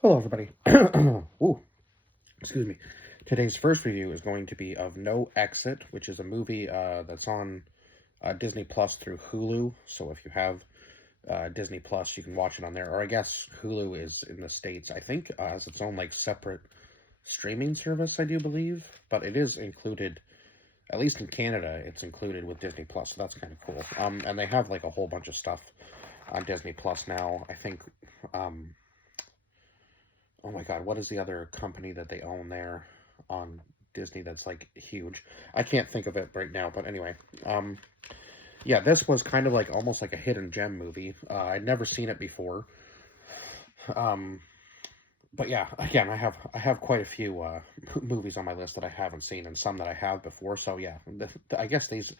Hello, everybody. Ooh, excuse me. Today's first review is going to be of No Exit, which is a movie that's on Disney Plus through Hulu. So if you have Disney Plus, you can watch it on there. Or I guess Hulu is in the States, I think, has its own like separate streaming service, I do believe. But it is included, at least in Canada, it's included with Disney Plus. So that's kind of cool. And they have like a whole bunch of stuff on Disney Plus now. I think. Oh my God, what is the other company that they own there on Disney that's like huge? I can't think of it right now, but anyway. Yeah, this was kind of like almost like a hidden gem movie. I'd never seen it before. Um, but yeah, again, I have quite a few movies on my list that I haven't seen, and some that I have before. So yeah, I guess these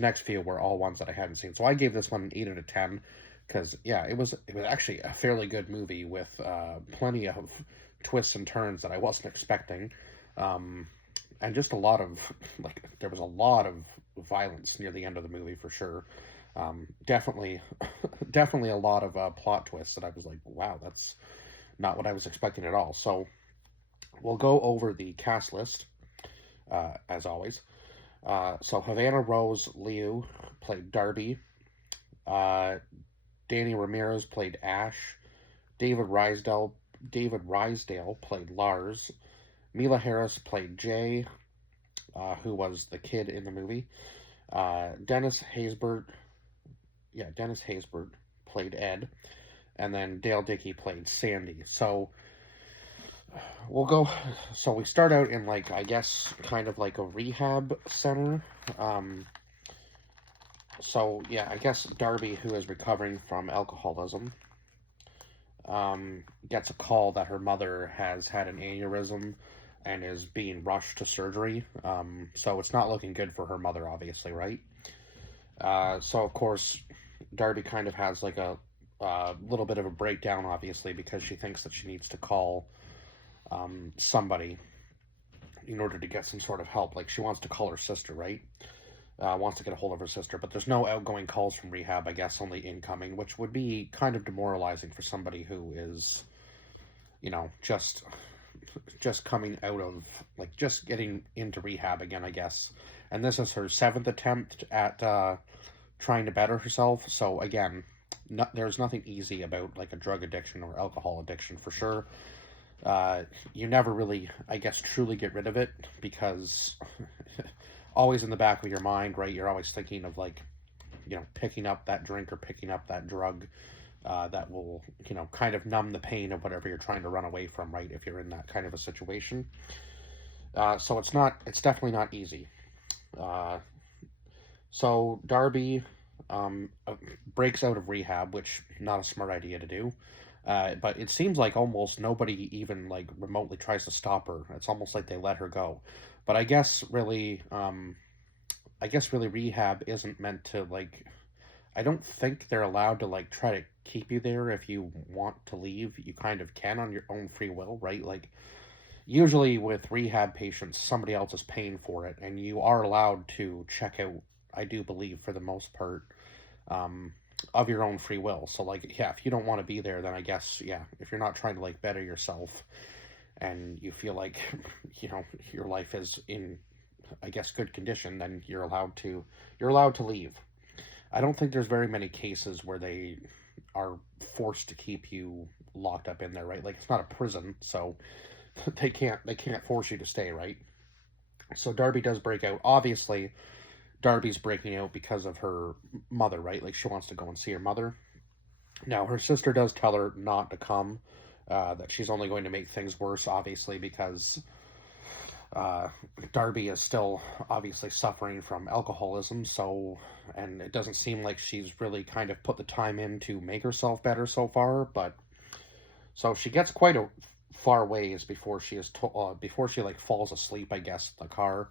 next few were all ones that I hadn't seen. So I gave this one an 8 out of 10 because yeah, it was actually a fairly good movie with plenty of twists and turns that I wasn't expecting, um, and just a lot of like there was a lot of violence near the end of the movie for sure. Definitely, definitely a lot of plot twists that I was like, wow, that's not what I was expecting at all. So we'll go over the cast list as always. So Havana Rose Liu played Darby. Uh, Danny Ramirez played Ash. David Rysdale David Rysdale played Lars. Mila Harris played Jay, who was the kid in the movie. Dennis Haysbert, yeah, Dennis Haysbert played Ed, and then Dale Dickey played Sandy. So we'll go. So we start out in like I guess kind of like a rehab center. Um, so yeah, I guess Darby, who is recovering from alcoholism, gets a call that her mother has had an aneurysm and is being rushed to surgery. So it's not looking good for her mother, obviously, right? So of course, Darby kind of has like a little bit of a breakdown, obviously, because she thinks that she needs to call somebody in order to get some sort of help. Like she wants to call her sister, right? Wants to get a hold of her sister, but there's no outgoing calls from rehab, I guess, only incoming, which would be kind of demoralizing for somebody who is, just coming out of like just getting into rehab again, I guess. And this is her seventh attempt at trying to better herself. So again, there's nothing easy about like a drug addiction or alcohol addiction for sure. You never really, I guess, truly get rid of it because always in the back of your mind, right? You're always thinking of like, picking up that drink or picking up that drug that will, kind of numb the pain of whatever you're trying to run away from, right? If you're in that kind of a situation. So it's definitely not easy. Uh, so Darby breaks out of rehab, which not a smart idea to do. But it seems like almost nobody even like remotely tries to stop her. It's almost like they let her go. But I guess really rehab isn't meant to like. I don't think they're allowed to like try to keep you there if you want to leave. You kind of can on your own free will, right? Like usually with rehab patients, somebody else is paying for it, and you are allowed to check out. I do believe for the most part, um, of your own free will. So like, yeah, if you don't want to be there, then I guess yeah, if you're not trying to like better yourself and you feel like your life is in, I guess, good condition, then you're allowed to leave. I don't think there's very many cases where they are forced to keep you locked up in there, right? Like it's not a prison, so they can't force you to stay, right? So Darby does break out. Obviously, Darby's breaking out because of her mother, right? Like she wants to go and see her mother. Now her sister does tell her not to come, that she's only going to make things worse, obviously, because uh, Darby is still obviously suffering from alcoholism, so, and it doesn't seem like she's really kind of put the time in to make herself better so far, but so she gets quite a far ways before before she like falls asleep, I guess, in the car,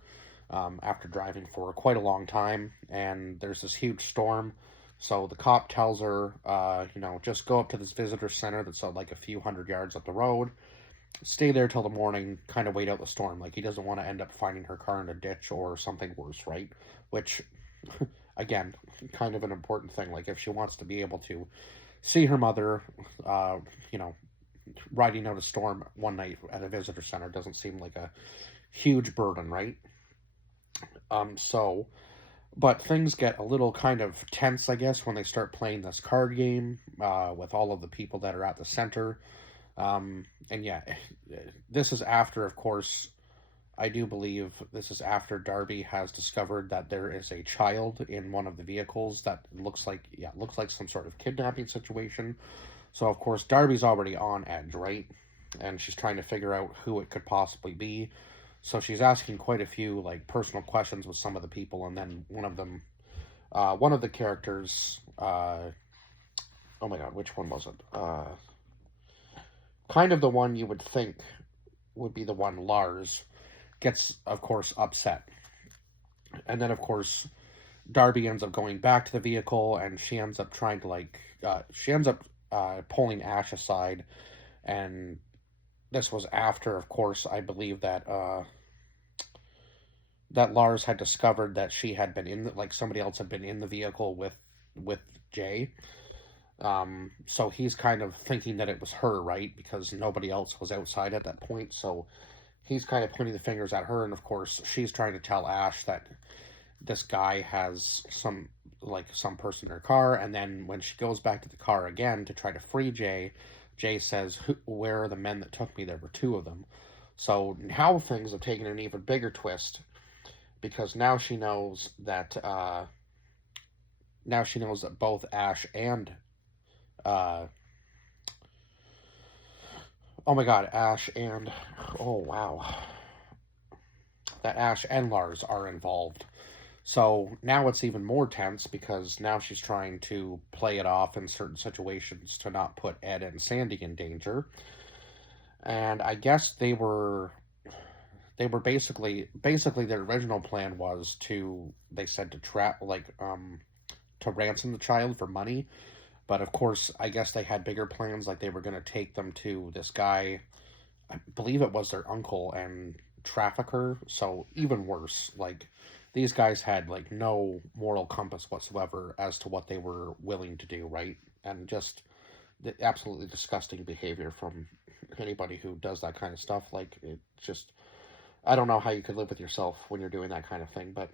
after driving for quite a long time, and there's this huge storm. So the cop tells her, just go up to this visitor center that's like a few hundred yards up the road, stay there till the morning, kind of wait out the storm. Like he doesn't want to end up finding her car in a ditch or something worse, right? Which, again, kind of an important thing. Like if she wants to be able to see her mother, uh, you know, riding out a storm one night at a visitor center doesn't seem like a huge burden, right? So, but things get a little kind of tense, I guess, when they start playing this card game with all of the people that are at the center. And yeah, this is after, of course, I do believe this is after Darby has discovered that there is a child in one of the vehicles that looks like some sort of kidnapping situation. So of course Darby's already on edge, right? And she's trying to figure out who it could possibly be. So she's asking quite a few like personal questions with some of the people, and then one of the characters, oh my god, which one was it? Kind of the one you would think would be the one, Lars, gets of course upset, and then of course Darby ends up going back to the vehicle, and she ends up trying to she ends up pulling Ash aside, and this was after, of course, I believe that Lars had discovered that she had been somebody else had been in the vehicle with Jay. So he's kind of thinking that it was her, right? Because nobody else was outside at that point. So he's kind of pointing the fingers at her, and of course she's trying to tell Ash that this guy has some person in her car. And then when she goes back to the car again to try to free Jay, Jay says, "Where are the men that took me? There were two of them." So now things have taken an even bigger twist, because now she knows that both Ash and uh, oh my god, Ash and oh wow, that Ash and Lars are involved. So now it's even more tense, because now she's trying to play it off in certain situations to not put Ed and Sandy in danger. And I guess they were basically their original plan was to, they said, to trap to ransom the child for money. But of course, I guess they had bigger plans, like they were going to take them to this guy, I believe it was their uncle, and traffic her. So even worse, like these guys had like no moral compass whatsoever as to what they were willing to do, right? And just the absolutely disgusting behavior from anybody who does that kind of stuff. Like, it just, I don't know how you could live with yourself when you're doing that kind of thing, but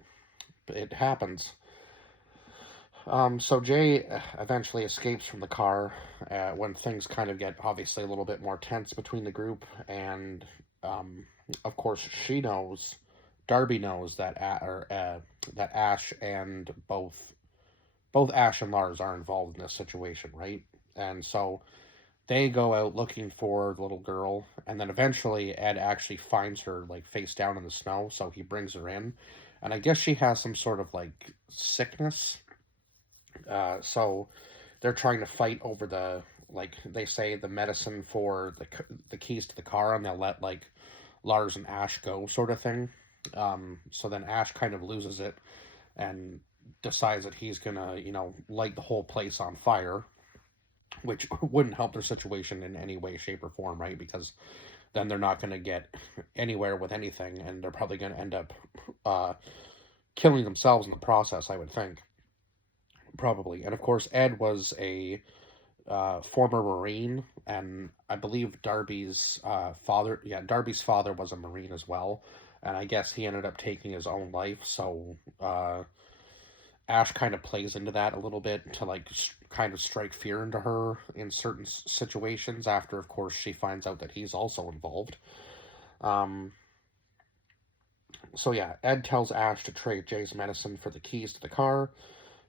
it happens. So Jay eventually escapes from the car when things kind of get obviously a little bit more tense between the group, and of course Darby knows that Ash and both Ash and Lars are involved in this situation, right? And so they go out looking for the little girl, and then eventually Ed actually finds her like face down in the snow, so he brings her in, and I guess she has some sort of like sickness. So they're trying to fight over they say the medicine for the keys to the car, and they'll let like Lars and Ash go, sort of thing. So then Ash kind of loses it and decides that he's gonna, light the whole place on fire, which wouldn't help their situation in any way, shape, or form, right? Because then they're not gonna get anywhere with anything, and they're probably gonna end up killing themselves in the process, I would think. Probably. And of course, Ed was a former Marine, and I believe Darby's father was a Marine as well, and I guess he ended up taking his own life. So Ash kind of plays into that a little bit to kind of strike fear into her in certain situations. After, of course, she finds out that he's also involved. Um, so yeah, Ed tells Ash to trade Jay's medicine for the keys to the car.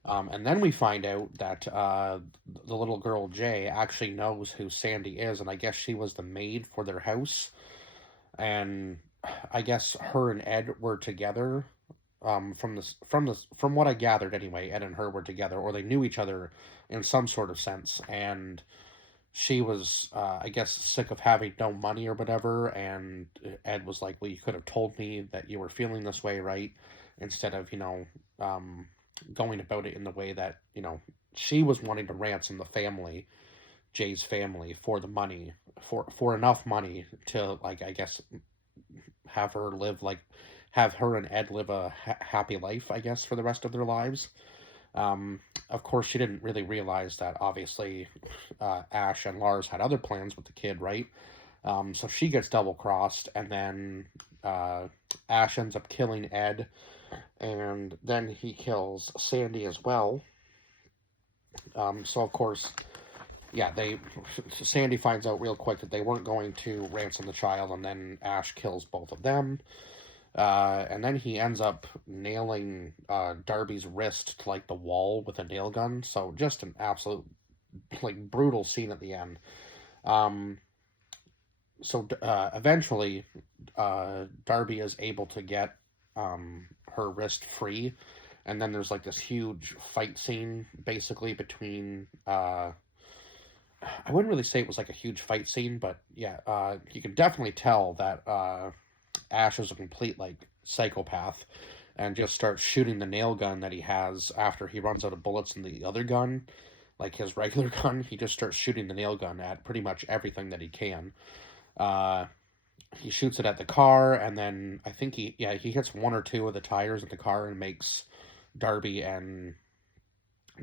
And then we find out that the little girl Jay actually knows who Sandy is, and I guess she was the maid for their house. And I guess her and Ed were together. From what I gathered anyway, Ed and her were together, or they knew each other in some sort of sense. And she was, I guess, sick of having no money or whatever. And Ed was like, "Well, you could have told me that you were feeling this way, right? Instead of, going about it in the way that, she was wanting to ransom the family, Jay's family, for the money, for enough money to, like, I guess, have her live, like, have her and Ed live a happy life, I guess, for the rest of their lives. Of course, she didn't really realize that obviously Ash and Lars had other plans with the kid, right? So she gets double crossed, and then uh, Ash ends up killing Ed, and then he kills Sandy as well. So of course, yeah, they Sandy finds out real quick that they weren't going to ransom the child, and then Ash kills both of them. And then he ends up nailing Darby's wrist to like the wall with a nail gun. So just an absolute like brutal scene at the end. Um, eventually, Darby is able to get her wrist free, and then there's like this huge fight scene basically between. I wouldn't really say it was like a huge fight scene, but yeah, you can definitely tell that Ash is a complete like psychopath and just starts shooting the nail gun that he has after he runs out of bullets in the other gun, like his regular gun. He just starts shooting the nail gun at pretty much everything that he can. Uh, he shoots it at the car, and then I think he hits one or two of the tires of the car and makes Darby and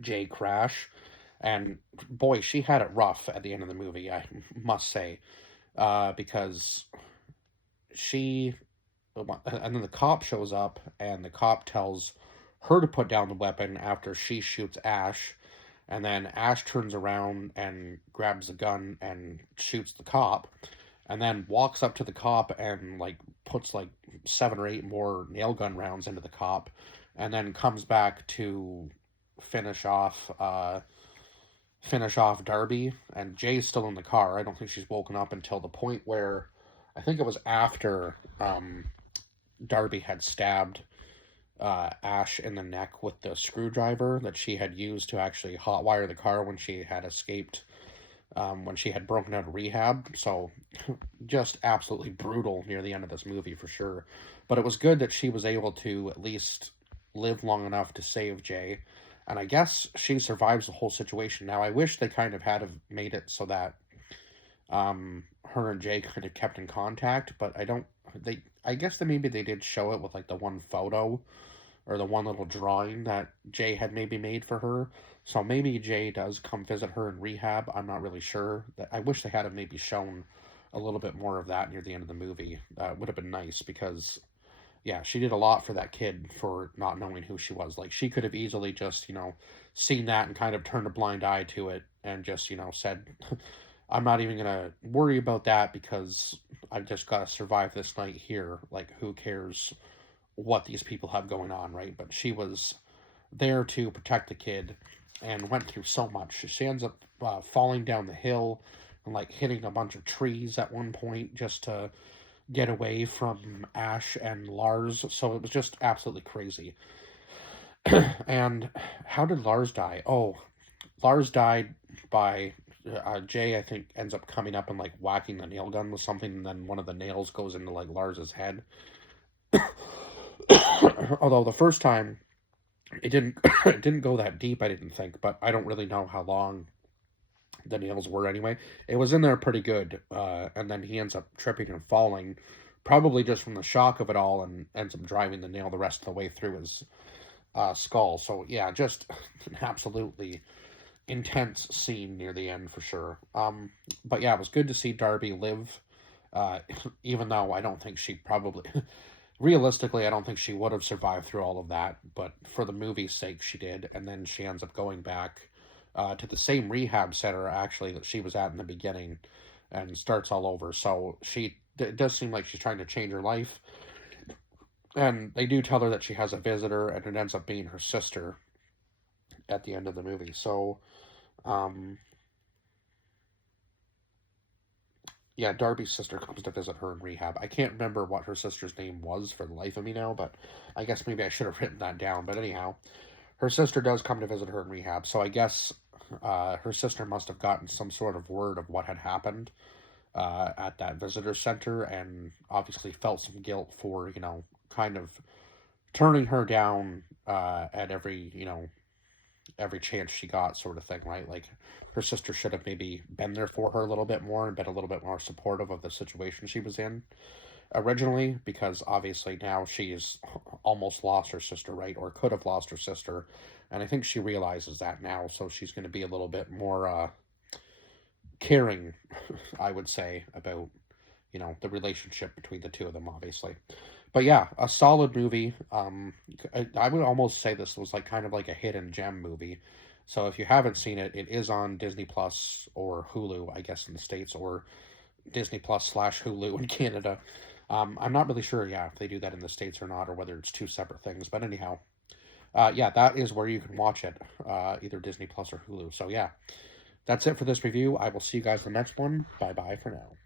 Jay crash. And boy, she had it rough at the end of the movie, I must say, because she and then the cop shows up, and the cop tells her to put down the weapon after she shoots Ash, and then Ash turns around and grabs the gun and shoots the cop, and then walks up to the cop and like puts like 7 or 8 more nail gun rounds into the cop, and then comes back to finish off finish off Darby. And Jay's still in the car. I don't think she's woken up until the point where I think it was after Darby had stabbed Ash in the neck with the screwdriver that she had used to actually hotwire the car when she had escaped, when she had broken out of rehab. So just absolutely brutal near the end of this movie for sure. But it was good that she was able to at least live long enough to save Jay. And I guess she survives the whole situation. Now, I wish they kind of had have made it so that her and Jay kind of kept in contact, but I don't. I guess that maybe they did show it with like the one photo or the one little drawing that Jay had maybe made for her. So maybe Jay does come visit her in rehab. I'm not really sure. I wish they had have maybe shown a little bit more of that near the end of the movie. It would have been nice because yeah, she did a lot for that kid for not knowing who she was. Like she could have easily just, seen that and kind of turned a blind eye to it and just, said, I'm not even gonna worry about that because I've just gotta survive this night here. Like who cares what these people have going on, right? But she was there to protect the kid and went through so much. She ends up falling down the hill and like hitting a bunch of trees at one point just to get away from Ash and Lars. So it was just absolutely crazy. And how did Lars die? Oh, Lars died by Jay. I think ends up coming up and like whacking the nail gun with something, and then one of the nails goes into like Lars's head. Although the first time it didn't it didn't go that deep, I didn't think, but I don't really know how long the nails were anyway. It was in there pretty good, and then he ends up tripping and falling, probably just from the shock of it all, and ends up driving the nail the rest of the way through his skull. So yeah, just an absolutely intense scene near the end for sure. But yeah, it was good to see Darby live, uh, even though I don't think she probably. Realistically, I don't think she would have survived through all of that, but for the movie's sake, she did. And then she ends up going back to the same rehab center, actually, that she was at in the beginning and starts all over. So it does seem like she's trying to change her life. And they do tell her that she has a visitor, and it ends up being her sister at the end of the movie. So, um, yeah, Darby's sister comes to visit her in rehab. I can't remember what her sister's name was for the life of me now, but I guess maybe I should have written that down. But anyhow, her sister does come to visit her in rehab, so I guess her sister must have gotten some sort of word of what had happened at that visitor center, and obviously felt some guilt for, kind of turning her down at every chance she got, sort of thing, right? Like her sister should have maybe been there for her a little bit more and been a little bit more supportive of the situation she was in. originally, because obviously now she's almost lost her sister, right? Or could have lost her sister. And I think she realizes that now, so she's going to be a little bit more caring, I would say, about, the relationship between the two of them, obviously. But yeah, a solid movie. I would almost say this was like kind of like a hidden gem movie. So if you haven't seen it, it is on Disney Plus or Hulu, I guess, in the States, or Disney Plus slash Hulu in Canada. I'm not really sure, yeah, if they do that in the States or not, or whether it's two separate things. But anyhow, yeah, that is where you can watch it, either Disney Plus or Hulu. So yeah, that's it for this review. I will see you guys in the next one. Bye bye for now.